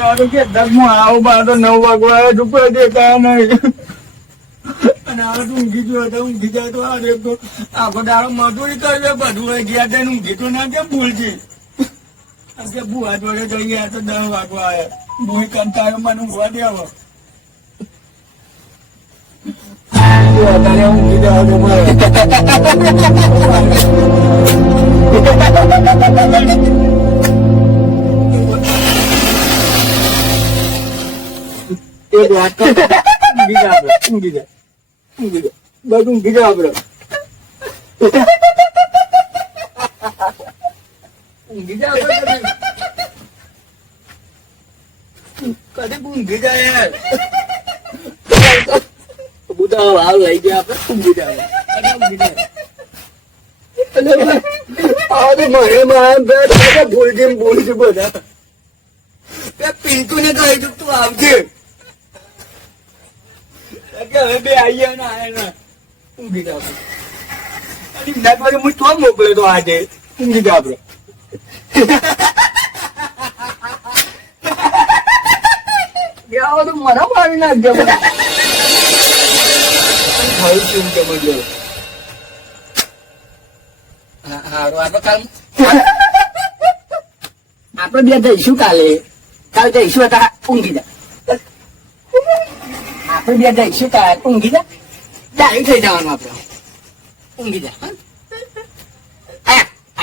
આવું બાર તો 9 વાગવા ચૂકવા દેતા નહીં. અને હવે તું ઊંઘી ગયો હતો, ઊંઘી જાય તો આખો દાડો મજૂરી કરવે બધું હોય ગયા ત્યાં ઊંઘી તો ના કેમ ભૂલજી. ભૂવા જોડે જઈ ગયા તો 10 વાગવા આવ્યા. ભૂઈ કંટાળો મને ઊંઘવા દેવો. વધારે ઊંઘી જવાનું મારે. એક વાત ઊંઘી જા આપડે, ઊંઘી જા, ઊંઘી જા, બધું ઊંઘી જા આપડે. ઊંઘી જા આપડે, કદી ઊંઘી જા યાર. બધા હાલ લઈ ગયા આપડે, ઊંઘી જા ઊંઘી જા. ભૂલજી બધા પિંકુ ને કહી તું તું આવજે. હવે બે આયા ને આયા ને ઊંઘી જા આપડે. હું તો મોકલે તો આજે ઊંઘી જા આપડે. મને મારી નાખજે. આપડે બે જઈશું કાલે જઈશું હતા ઊંઘી જા. આપડે બે જઈશું કાલે ઊંઘી જા. ડાયરેક્ટ થઈ જવાનું આપડે ઊંઘી જા.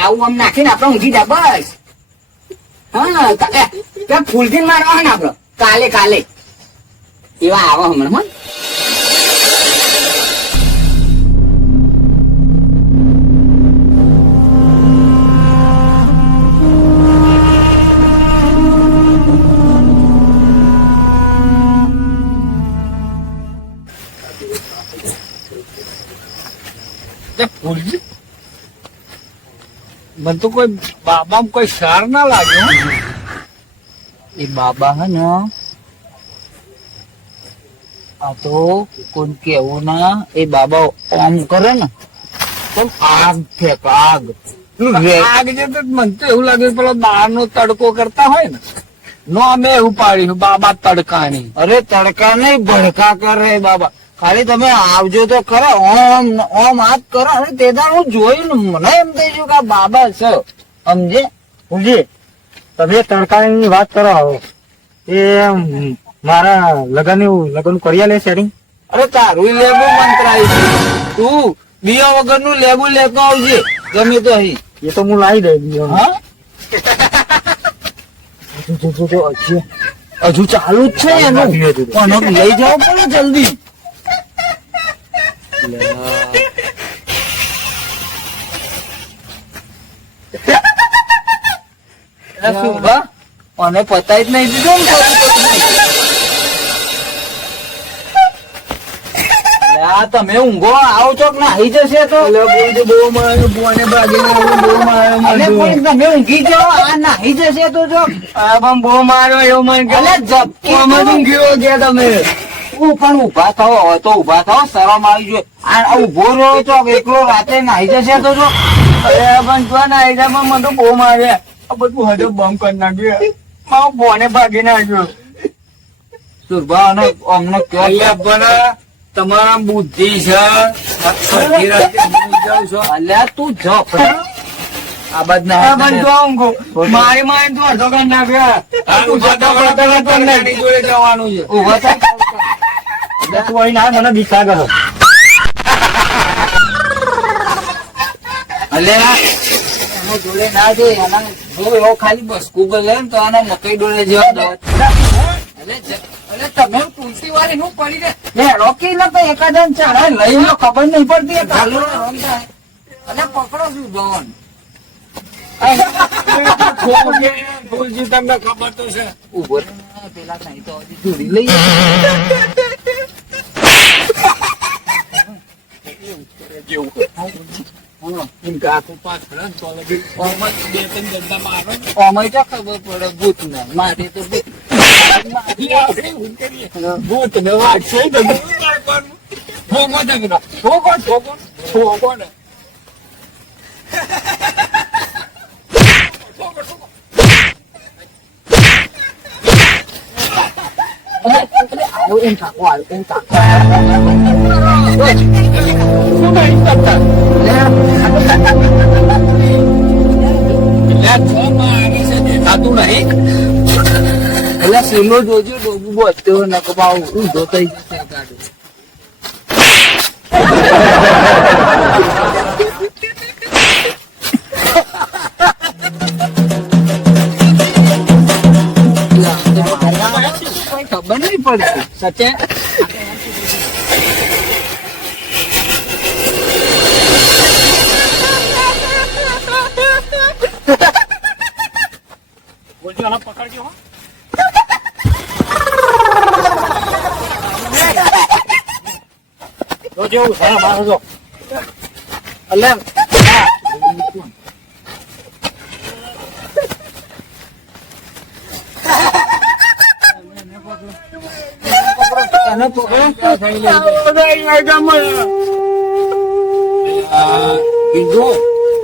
આવું આમ નાખીને આપડે ઊંઘી જા બસ. હા ફૂલથી મારવા ને આપડે કાલે કાલે એવા આવો હમણાં. મને તો કોઈ બાબા કોઈ સાર ના લાગ્યો. એ બાબા હે ને આ તો કોઈ કેવું ના. એ બાબા આમ કરે ને તો આગ ફેંક આગ આગ જે મને તો એવું લાગે પેલો બહાર નો તડકો કરતા હોય ને નો અમે એવું પાડ્યું બાબા તડકાની. અરે તડકા નહીં ભડકા કરે બાબા. ખાલી તમે આવજો તો ખરા. ઓમ ઓમ હાથ કરો. અને તે દાડ હું જોયું ને મને એમ થઈ ગયું કે આ બાબા છે સમજે. સમજે તમે તડકાની વાત કરો. એ મારા લગન કરી લે સેટિંગ. અરે તારું લેબુ મંત્રાય તું બીયા વગર નું લેબુ લેતો આવજે ગમે તો અહીં. એ તો હું લાવી દઈ બીજો. હા હજુ ચાલુ જ છે એનું. લઈ જાઓ પણ જલ્દી. અને પતાઈ જ નહીં દીધો ને. તમે ઊંઘો આવો છો ના આવી જશે તો બહુ માર્યો બોને તમે ઊંઘી જાઓ. આ નાહી જશે તો જો બહુ માર્યો એવું મને ઊંઘ્યો ગયા તમે. પણ ઉભા થવો હોય તો ઉભા થવો. શરમ આવી જોઈએ. આ ઉભો રહ્યો તો એકલો રાતે નાહી જશે તો જો. પણ જો નાહી જાય મને તો બહુ માર્યા. આ બધું હજુ બંધ કરી નાખ્યું. બોને ભાગી નાખ્યો. સુરભા અમને તમારા બુદ્ધિ છે. અલ્યા તું જપ આ બાદ ના મારી મારી તું અડધો કરી નાખ્યા. જોડે જવાનું છે. ઉભા થાય તું અહીં ના મને દીખા કરો. અલ્યા જોડે ના દે. જો એવો ખાલી બસકું બોલે ને તો આના મકઈ ડોળે જેવા તમે તુલસી વાળી નું પડી દે રોકી લો તો એકાદમ ચાલે લઈ લો. ખબર નહીં પડતી અને પકડો છું ભવન. તુલસી તમને ખબર તો છે. ઉભો પેલા કઈ તો જોડી લઈ ખબર પડે ભૂત ને માટે તો ભૂત ને વાગશે. આવ્યો એમ કાકો આવ્યો એમ કાકો શું નહીં કરતા દેખાતું નહીં એટલે સીલો જોજો ડોબુ બોત્યો નકબાવ ઊંધો થઈ જશે ગાડું ખબર નહીં પડતી સચે પકડજો તો જેવું છે મારો જો એટલે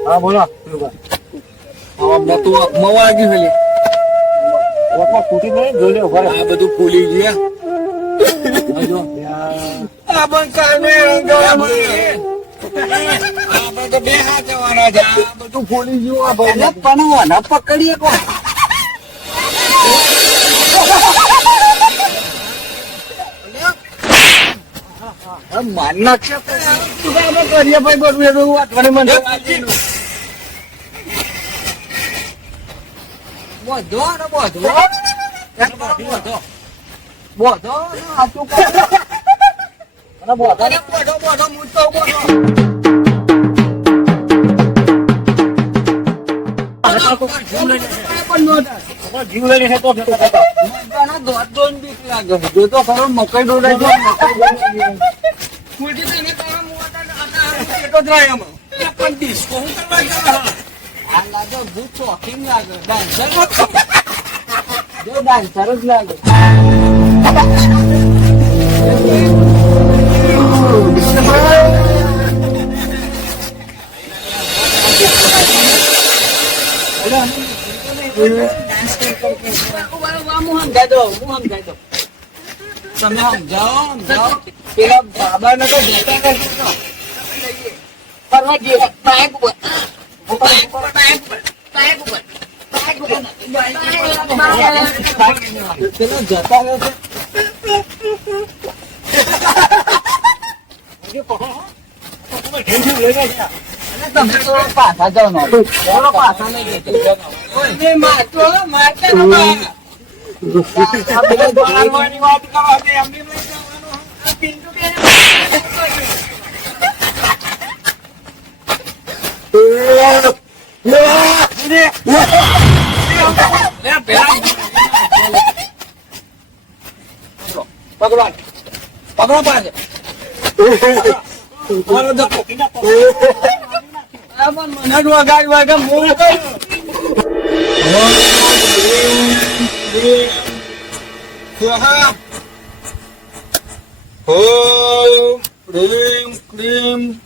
હા બોલો મવાગી પેલી ફૂટી નહીં જોઈ લે ઉભા આ બધું ફૂલી ગયા આ પણ કામે બે હાથ જવાના છે આ બધું ફૂલી ગયું આ ભાઈ પણ ન પકડીએ કોણ માન નાખશે કરીએ ભાઈ બધું એવું વાતવાને મને બોધો ને બોધો બોધો સાચું બોધો ને બોધો બોધો મૂતો બોધો જીવ લઈને છે તો જો તો ખરો મકઈ ડોડાય ડાન્સર જ લાગે તમે સમજાવો પેલા બાબા ને તો ફરવા જઈએ બાઈક ઉપર પેલો જતા રહેશે તમે તો પાછા જાઓ ને પાછા નહીં વાત કરવા દે એમની ભગવાન પકડો પાસે મને વગાડી વાગે ઓમ ક્રીમ ક્રીમ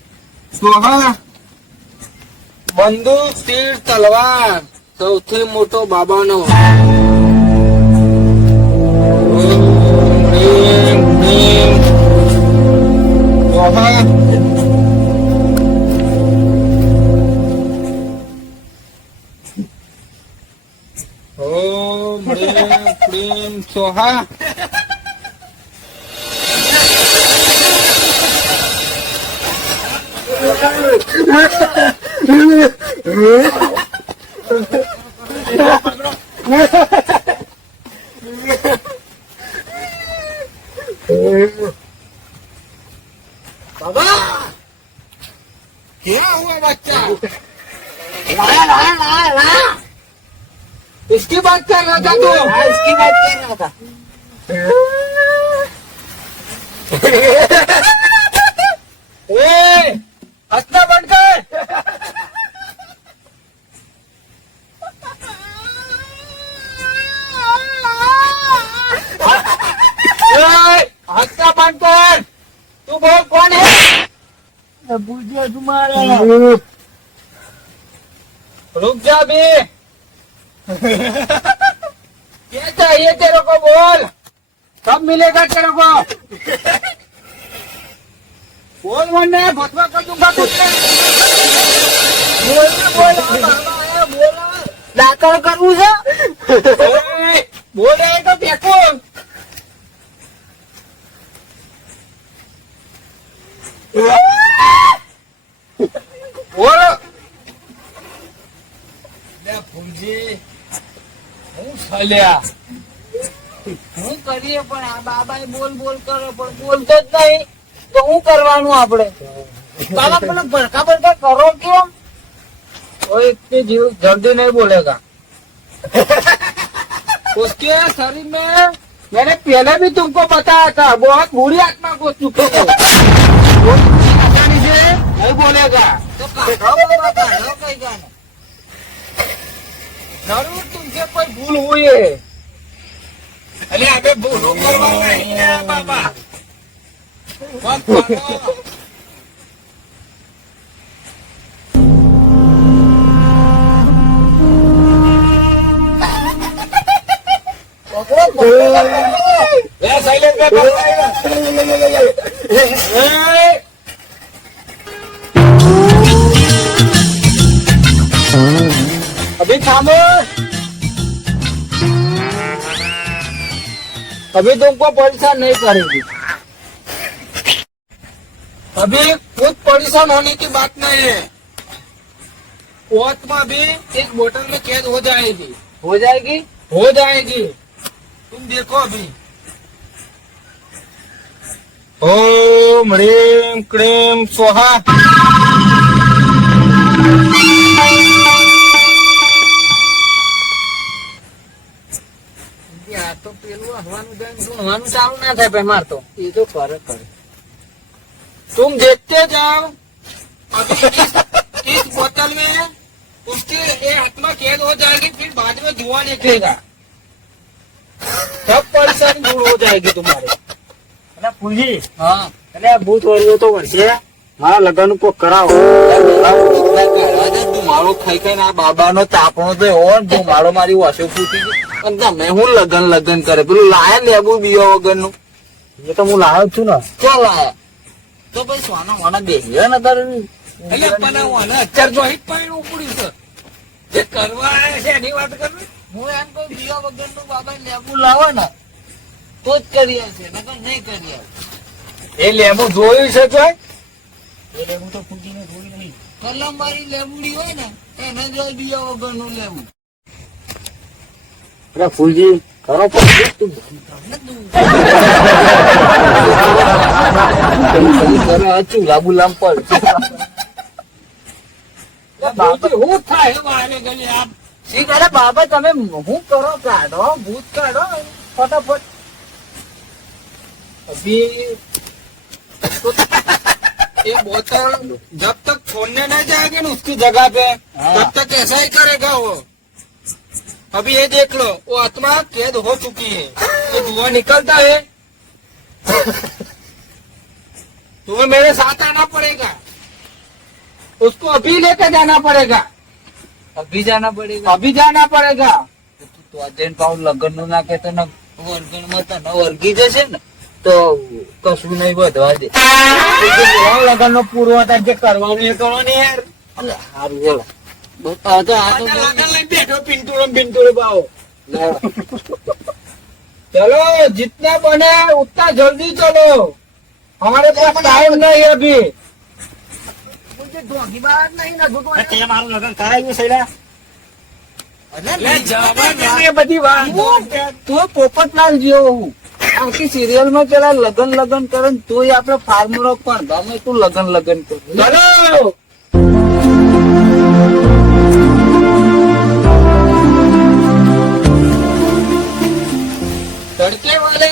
સ્વાહા બંદૂક તીર તલવાર સૌથી મોટો બાબાનો ઓમ રીમ ક્રીમ સ્વાહા बाबा क्या हुआ बच्चा ला ला ला ला इसकी बात कर रहा था तू इसकी बात कर रहा था हंसना बंद कर हंसना बंद कर तू बोल कौन है बुझे तुम्हारा रुक जा भी क्या चाहिए तेरे को बोल सब मिलेगा तेरे को। बोल वरना भसवा कर दूंगा तुझे। बोल दाखल करવું છે બોલ રહે તો ફેંકો બોલ ફૂલજી હું ચાલ્યા હું કરીએ પણ આ બાબા બોલ બોલ કરે પણ બોલતો જ નહીં તો શું કરવાનું આપડે બાબા પેલા ભરકા ભરકા કરો કેમ और इतनी जीव जल्दी नहीं बोलेगा उसके शरीर में मैंने पहले भी तुमको बताया था बहुत बुरी आत्मा को चुके हो वो आसानी से नहीं बोलेगा तो काढ़ो बाबा काढ़ो कहेगा ना जरूर तुमसे कोई भूल हुई है अरे अबे भूलो करवा नहीं है बाबा मत मारो अभी थामो अभी तुमको परेशान नहीं करेगी अभी खुद परेशान होने की बात नहीं है कोर्ट में भी एक बोतल में कैद हो जाएगी हो जाएगी तुम देखो अभी ओम ह्रीम क्रीम स्वाहा तो पेलू हवानु चालू ना था मार तो ये तो करे तुम देखते जाओ अभी इस बोतल में उसकी ये आत्मा कैद हो जाएगी फिर बाद में धुआं निकलेगा सब परेशानी दूर हो जाएगी तुम्हारे ફૂલજી हाँ એટલે આ ભૂત વળ્યો તો વર્ષે મારા લગ્ન કોક કરાવો ધુમાડો ખાઈ ખાઈને આ બાબાનો તાપણો તો એવો ને ધુમાડો મારી વાસો ફૂટી ગઈ અને તમે હું લગન કરે પેલું લાયા લેબુ બીવા વગરનું એ તો હું લાવ્યો જ છું ને ક્યાં લાયા તો ભાઈ સોના મોના બેહ્યા ને તારે એટલે પણ અત્યાર જો હિટ પાણી ઉપડ્યું છે જે કરવા આવ્યા છે એની વાત કરવી હું એમ કહું બીવા વગરનું બાબા લેબુ લાવો ને તો જ કરીએ છે નકર નહીં કરીએ એ લેબુ જોયું છે જોઈ એટલે હું તો ફૂલજીને જોઈ નહીં કલમ મારી લેબુડી હોય ને એને જો બીવા વગરનું લેવું એટલે ફૂલજી કરો પણ ચૂલા બુલામ પર હું થાય મારે ગલી આપ શી કરે બાબા તમે હું કરો કાઢો ભૂત કાઢો फटाफट अभी ये बोतल जब तक छोड़ने नहीं जाएंगे ना उसकी जगह पे तब तक ऐसा ही करेगा वो अभी ये देख लो वो आत्मा कैद हो चुकी है ये धुआं निकलता है तुम्हें मेरे साथ आना पड़ेगा उसको अभी लेकर जाना पड़ेगा अभी जाना पड़ेगा तो अजय पाऊ लगन नु नाखे तो न वर्गण में तने वर्गी जશે ને તો કશું નહીં વધવા દે લગન નો પૂરો હતા જે કરવાનું એ કરો ને યાર અલે હારું બોલો બતા તો આ તો લગન લઈને બેઠો પિંટુડો બાવો चलो जितना बने उतना जल्दी चलो हमारे पास टाइम नहीं है अभी मुझे धोखी बात नहीं ना તે મારું લગ્ન કરાવ્યું છે લે બધી વાત તું પોપટલાલ જેવો હું આખી સિરિયલ માં પેલા લગન કરે તોય આપડે ફાર્મરો પણ ગમે તું લગન કર ચલો तड़के वाले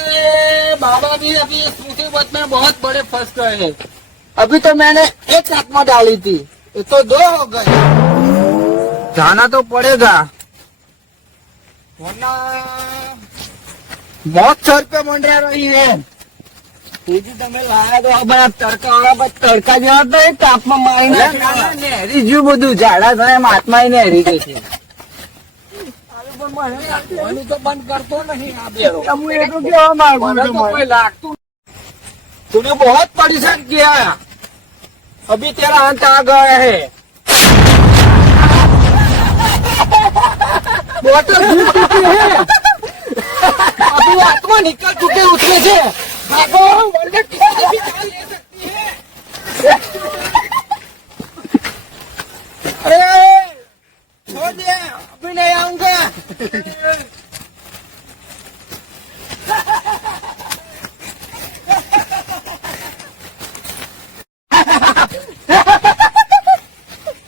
बाबा भी अभी इस मुसीबत में बहुत बड़े फंस गए हैं अभी तो मैंने एक आत्मा डाली थी ये तो दो हो गए जाना तो पड़ेगा वरना मौत सर पे मंडरा रही है તમે લાયા તો હવે તડકા વાળા પર તડકા જેવા તો એક તાપમાં મારી નેહરી જ્યું બધું ઝાડા થાય એમ આત્મા નેહરી ગઈ છે મને તો બંધ કરતો નહીં આ બેરો હું એટલું કેવા માંગુ મને છું तो कोई लागतू तूने बहुत परेशान किया अभी तेरा अंत आ गया है बोतल टूट चुकी है अभी आत्मा निकल चुके उसमें से भागो वरना किसी भी जान ले सकती है अरे छोड़ दे अभी नहीं आऊंगा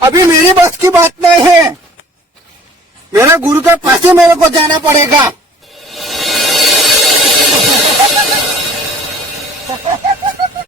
अभी मेरी बस की बात नहीं है, मेरे गुरु के पास ही मेरे को जाना पड़ेगा।